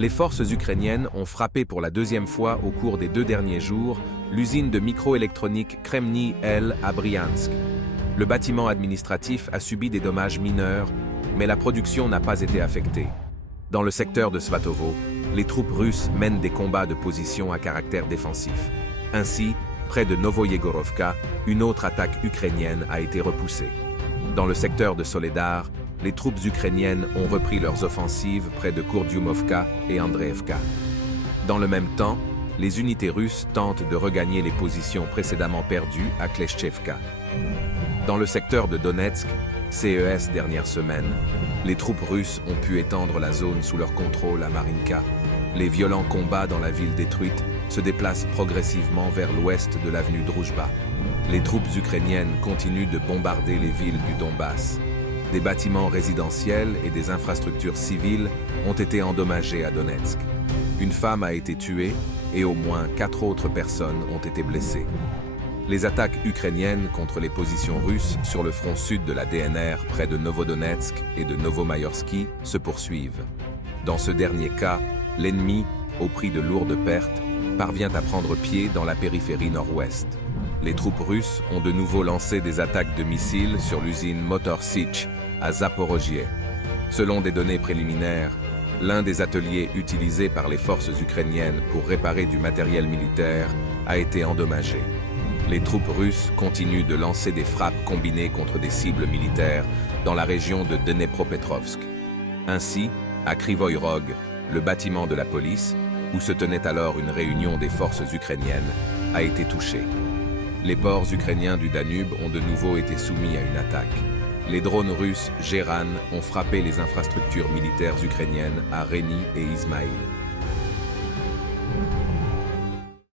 Les forces ukrainiennes ont frappé pour la deuxième fois au cours des 2 derniers jours l'usine de microélectronique Kremny L à Bryansk. Le bâtiment administratif a subi des dommages mineurs, mais la production n'a pas été affectée. Dans le secteur de Svatovo, les troupes russes mènent des combats de position à caractère défensif. Ainsi, près de Novoyegorovka, une autre attaque ukrainienne a été repoussée. Dans le secteur de Soledar, les troupes ukrainiennes ont repris leurs offensives près de Kurdyumovka et Andreevka. Dans le même temps, les unités russes tentent de regagner les positions précédemment perdues à Kleshchevka. Dans le secteur de Donetsk, CES dernière semaine, les troupes russes ont pu étendre la zone sous leur contrôle à Marinka. Les violents combats dans la ville détruite se déplacent progressivement vers l'ouest de l'avenue Droujba. Les troupes ukrainiennes continuent de bombarder les villes du Donbass. Des bâtiments résidentiels et des infrastructures civiles ont été endommagés à Donetsk. Une femme a été tuée et au moins 4 autres personnes ont été blessées. Les attaques ukrainiennes contre les positions russes sur le front sud de la DNR près de Novodonetsk et de Novomayorsky se poursuivent. Dans ce dernier cas, l'ennemi, au prix de lourdes pertes, parvient à prendre pied dans la périphérie nord-ouest. Les troupes russes ont de nouveau lancé des attaques de missiles sur l'usine Motor Sich à Zaporozhye. Selon des données préliminaires, l'un des ateliers utilisés par les forces ukrainiennes pour réparer du matériel militaire a été endommagé. Les troupes russes continuent de lancer des frappes combinées contre des cibles militaires dans la région de Dnepropetrovsk. Ainsi, à Krivoy Rog, le bâtiment de la police, où se tenait alors une réunion des forces ukrainiennes, a été touché. Les ports ukrainiens du Danube ont de nouveau été soumis à une attaque. Les drones russes Geran ont frappé les infrastructures militaires ukrainiennes à Reni et Izmaïl.